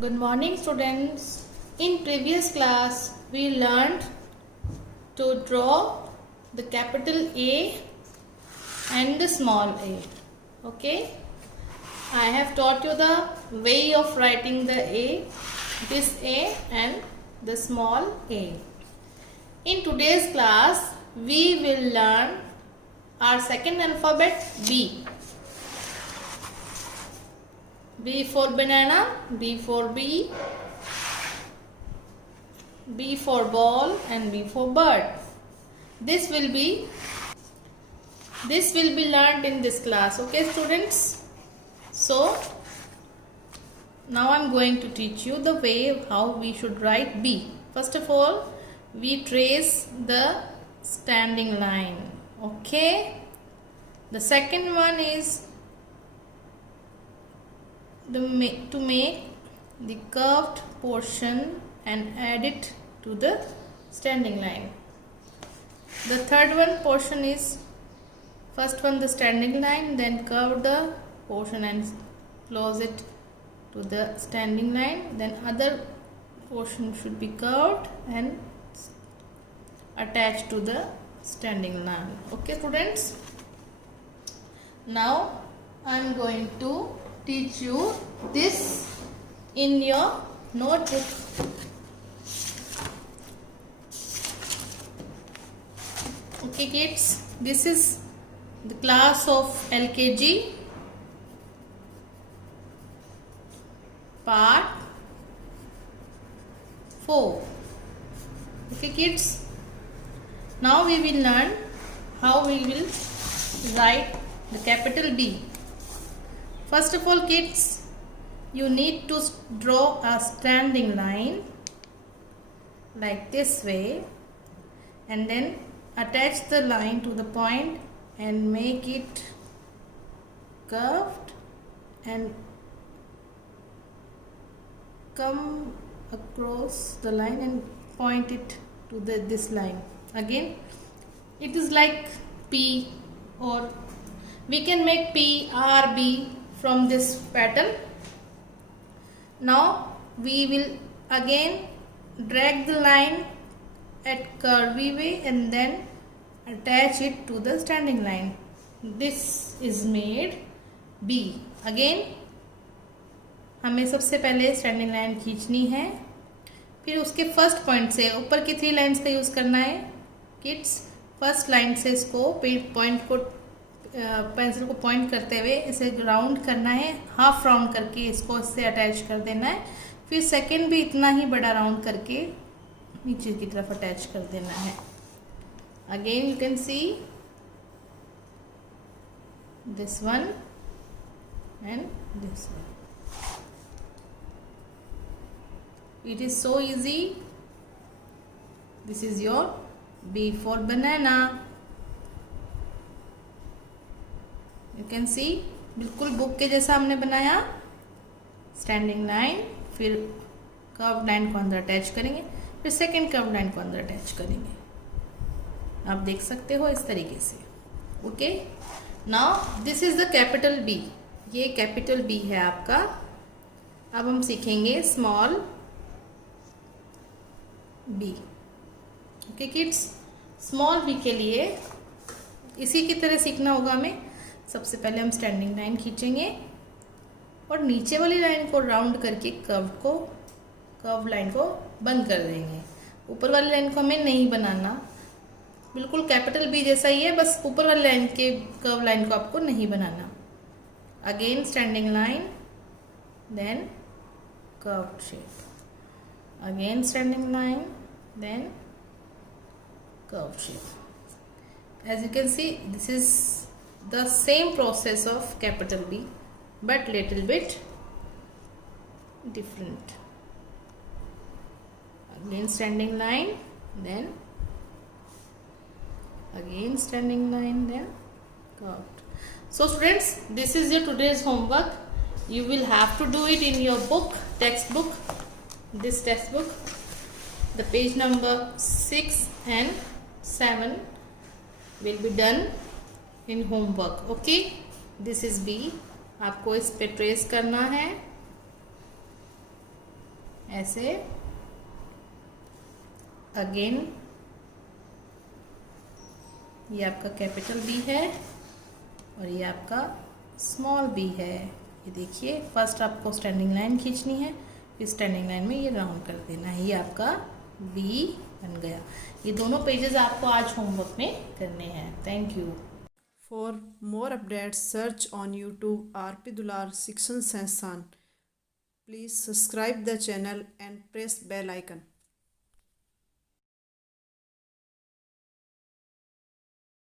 Good morning, students. In previous class we learned to draw the capital A and the small a. Okay, I have taught you the way of writing the A, this A and the small a. In today's class we will learn our second alphabet B. B for banana, B for bee, B for ball and B for bird. This will be learned in this class. Okay, students? So now I am going to teach you the way how we should write B. First of all, we trace the standing line. Okay. The second one is to make the curved portion and add it to the standing line. The third one portion is first one the standing line, then curve the portion and close it to the standing line, then other portion should be curved and attached to the standing line. Okay, students? Now I am going to teach you this in your notebook. Okay, kids, this is the class of LKG part 4. Okay, kids, now we will learn how we will write the capital B. First of all, kids, you need to draw a standing line like this way and then attach the line to the point and make it curved and come across the line and point it to this line. Again, it is like P, or we can make P, R, B from this pattern. Now we will again drag the line at curvy way and then attach it to the standing line. This is made B. Again हमें सबसे पहले standing line खींचनी है, फिर उसके first point से ऊपर की 3 लाइंस का यूज करना है किड्स. फर्स्ट लाइन से इसको पॉइंट को पेंसिल को पॉइंट करते हुए इसे राउंड करना है, हाफ राउंड करके इसको इससे अटैच कर देना है. फिर सेकंड भी इतना ही बड़ा राउंड करके नीचे की तरफ अटैच कर देना है. Again you can see this one and this one. It is so easy. This is your B for banana. You can see बिल्कुल बुक के जैसा हमने बनाया. स्टैंडिंग लाइन, फिर कर्व लाइन को अंदर अटैच करेंगे, फिर सेकेंड कर्व लाइन को अंदर अटैच करेंगे. आप देख सकते हो इस तरीके से. Okay, now this is the capital B. ये कैपिटल B है आपका. अब हम सीखेंगे small b. Okay kids, small b के लिए इसी की तरह सीखना होगा हमें. सबसे पहले हम स्टैंडिंग लाइन खींचेंगे और नीचे वाली लाइन को राउंड करके कर्व लाइन को बंद कर देंगे. ऊपर वाली लाइन को हमें नहीं बनाना, बिल्कुल कैपिटल B जैसा ही है, बस ऊपर वाली लाइन के कर्व लाइन को आपको नहीं बनाना. Again standing line, then curve shape, again standing line, then curve shape. As you can see, this is the same process of capital B but little bit different. Again standing line, then again standing line, then curved. So students, this is your today's homework. You will have to do it in your book, textbook, this textbook. The page number 6 and 7 will be done in homework. Okay, this is B. आपको इस पे trace करना है. ऐसे, again ये आपका capital B है और ये आपका स्मॉल बी है। ये देखिए, फर्स्ट आपको स्टैंडिंग लाइन खींचनी है, फिर स्टैंडिंग लाइन में ये राउंड कर देना है। ये आपका बी बन गया। ये दोनों पेजेस आपको आज होमवर्क में करने हैं। Thank you. For more updates, search on YouTube RP Dular Section Sansan. Please subscribe the channel and press bell icon.